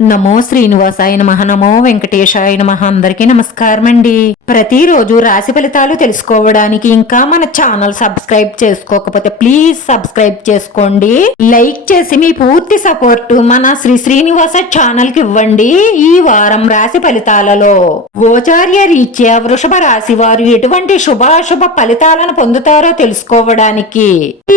నమో శ్రీనివాసాయ నమః. నమో వెంకటేశాయ నమః. అందరికీ నమస్కారం అండి. ప్రతిరోజు రాశి ఫలితాలు తెలుసుకోవడానికి ఇంకా మన ఛానల్ సబ్స్క్రైబ్ చేసుకోకపోతే ప్లీజ్ సబ్స్క్రైబ్ చేసుకోండి. లైక్ చేసి మీ పూర్తి సపోర్ట్ మన శ్రీనివాస ఛానల్ కి ఇవ్వండి. ఈ వారం రాశి ఫలితాలలో గోచార్య రీత్యా వృషభ రాశి వారు ఎటువంటి శుభాశుభ ఫలితాలను పొందుతారో తెలుసుకోవడానికి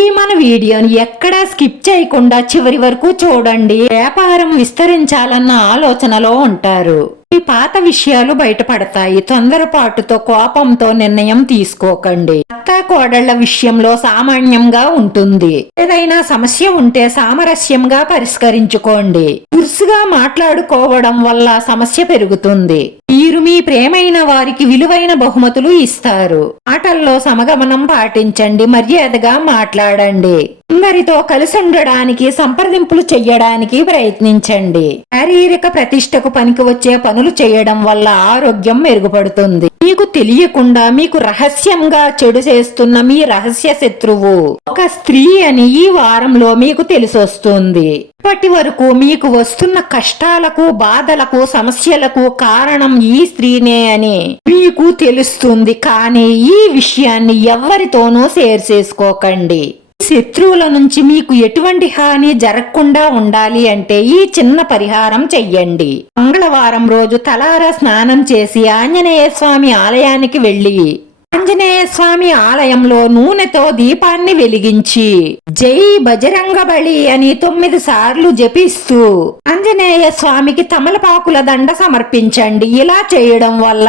ఈ మన వీడియోని ఎక్కడా స్కిప్ చేయకుండా చివరి వరకు చూడండి. వ్యాపారం విస్తరించాలన్న ఆలోచనలో ఉంటారు. ఈ పాత విషయాలు బయటపడతాయి. తొందరపాటుతో కోపంతో నిర్ణయం తీసుకోకండి. అత్త కోడళ్ల విషయంలో సామాన్యంగా ఉంటుంది. ఏదైనా సమస్య ఉంటే సామరస్యంగా పరిష్కరించుకోండి. దురుసుగా మాట్లాడుకోవడం వల్ల సమస్య పెరుగుతుంది. మీరు మీ ప్రేమైన వారికి విలువైన బహుమతులు ఇస్తారు. మాటల్లో సమగమనం పాటించండి. మర్యాదగా మాట్లాడండి. అందరితో కలిసి ఉండడానికి సంప్రదింపులు చెయ్యడానికి ప్రయత్నించండి. శారీరక ప్రతిష్టకు పనికి వచ్చే పనులు చేయడం వల్ల ఆరోగ్యం మెరుగుపడుతుంది. మీకు తెలియకుండా మీకు రహస్యంగా చెడు చేస్తున్న మీ రహస్య శత్రువు ఒక స్త్రీ అని ఈ వారంలో మీకు తెలిసొస్తుంది. ఇప్పటి వరకు మీకు వస్తున్న కష్టాలకు బాధలకు సమస్యలకు కారణం ఈ స్త్రీనే అని మీకు తెలుస్తుంది. కానీ ఈ విషయాన్ని ఎవ్వరితోనూ షేర్ చేసుకోకండి. శత్రువుల నుంచి మీకు ఎటువంటి హాని జరగకుండా ఉండాలి అంటే ఈ చిన్న పరిహారం చెయ్యండి. మంగళవారం రోజు తలారా స్నానం చేసి ఆంజనేయ స్వామి ఆలయానికి వెళ్లి ఆంజనేయ స్వామి ఆలయంలో నూనెతో దీపాన్ని వెలిగించి జై బజరంగబలి అని 9 సార్లు జపిస్తూ ఆంజనేయ స్వామికి తమలపాకుల దండ సమర్పించండి. ఇలా చేయడం వల్ల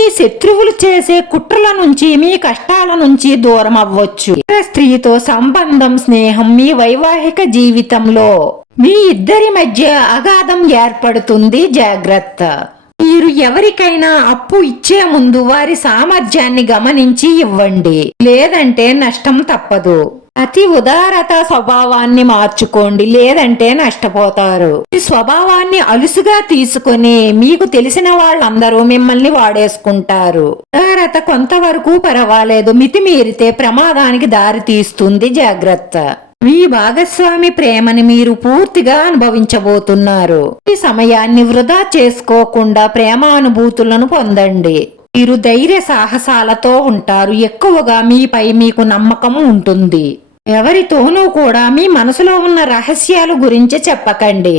ఈ శత్రువులు చేసే కుట్రల నుంచి మీ కష్టాల నుంచి దూరం అవ్వచ్చు. స్త్రీతో సంబంధం స్నేహం మీ వైవాహిక జీవితంలో మీ ఇద్దరి మధ్య అగాధం ఏర్పడుతుంది. జాగ్రత్త. మీరు ఎవరికైనా అప్పు ఇచ్చే ముందు వారి సామర్థ్యాన్ని గమనించి ఇవ్వండి. లేదంటే నష్టం తప్పదు. అతి ఉదారత స్వభావాన్ని మార్చుకోండి. లేదంటే నష్టపోతారు. ఈ స్వభావాన్ని అలుసుగా తీసుకుని మీకు తెలిసిన వాళ్ళందరూ మిమ్మల్ని వాడేసుకుంటారు. ఉదారత కొంతవరకు పర్వాలేదు. మితిమీరితే ప్రమాదానికి దారి తీస్తుంది. జాగ్రత్త. మీ భాగస్వామి ప్రేమని మీరు పూర్తిగా అనుభవించబోతున్నారు. ఈ సమయాన్ని వృధా చేసుకోకుండా ప్రేమానుభూతులను పొందండి. మీరు ధైర్య సాహసాలతో ఉంటారు. ఎక్కువగా మీపై మీకు నమ్మకం ఉంటుంది. ఎవరితోనూ కూడా మీ మనసులో ఉన్న రహస్యాల గురించి చెప్పకండి.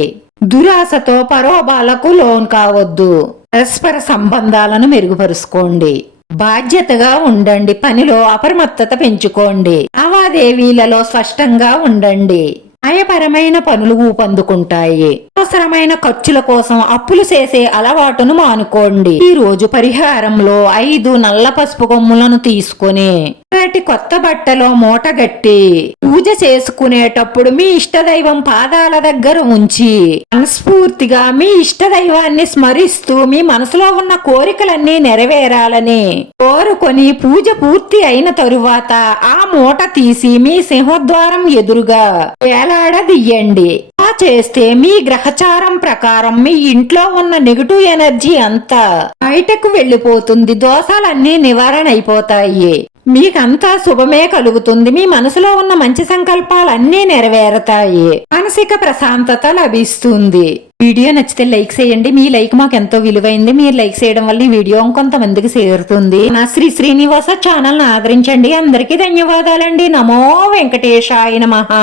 దురాశతో పరోబాలకు లోన్ కావద్దు. పరస్పర సంబంధాలను మెరుగుపరుచుకోండి. బాధ్యతగా ఉండండి. పనిలో అప్రమత్తత పెంచుకోండి. లావాదేవీలలో స్పష్టంగా ఉండండి. న్యాయపరమైన పనులు ఊపందుకుంటాయి. అవసరమైన ఖర్చుల కోసం అప్పులు చేసే అలవాటును మానుకోండి. ఈ రోజు పరిహారంలో 5 నల్ల పసుపు కొమ్ములను తీసుకుని వాటి కొత్త బట్టలో మూటగట్టి పూజ చేసుకునేటప్పుడు మీ ఇష్టదైవం పాదాల దగ్గర ఉంచి మనస్ఫూర్తిగా మీ ఇష్టదైవాన్ని స్మరిస్తూ మీ మనసులో ఉన్న కోరికలన్నీ నెరవేరాలని కోరుకొని పూజ పూర్తి అయిన తరువాత ఆ మూట తీసి మీ సింహద్వారం ఎదురుగా వేలాడదీయండి. అలా చేస్తే మీ గ్రహచారం ప్రకారం మీ ఇంట్లో ఉన్న నెగటివ్ ఎనర్జీ అంతా బయటకు వెళ్లిపోతుంది. దోషాలన్నీ నివారణ అయిపోతాయి. మీకంతా శుభమే కలుగుతుంది. మీ మనసులో ఉన్న మంచి సంకల్పాలన్నీ నెరవేరతాయి. మానసిక ప్రశాంతత లభిస్తుంది. వీడియో నచ్చితే లైక్ చేయండి. మీ లైక్ మాకు ఎంతో విలువైంది. మీరు లైక్ చేయడం వల్ల ఈ వీడియో ఇంకొంతమందికి చేరుతుంది. నా శ్రీనివాస ఛానల్ ను ఆదరించండి. అందరికీ ధన్యవాదాలండి. నమో వెంకటేశాయ నమః.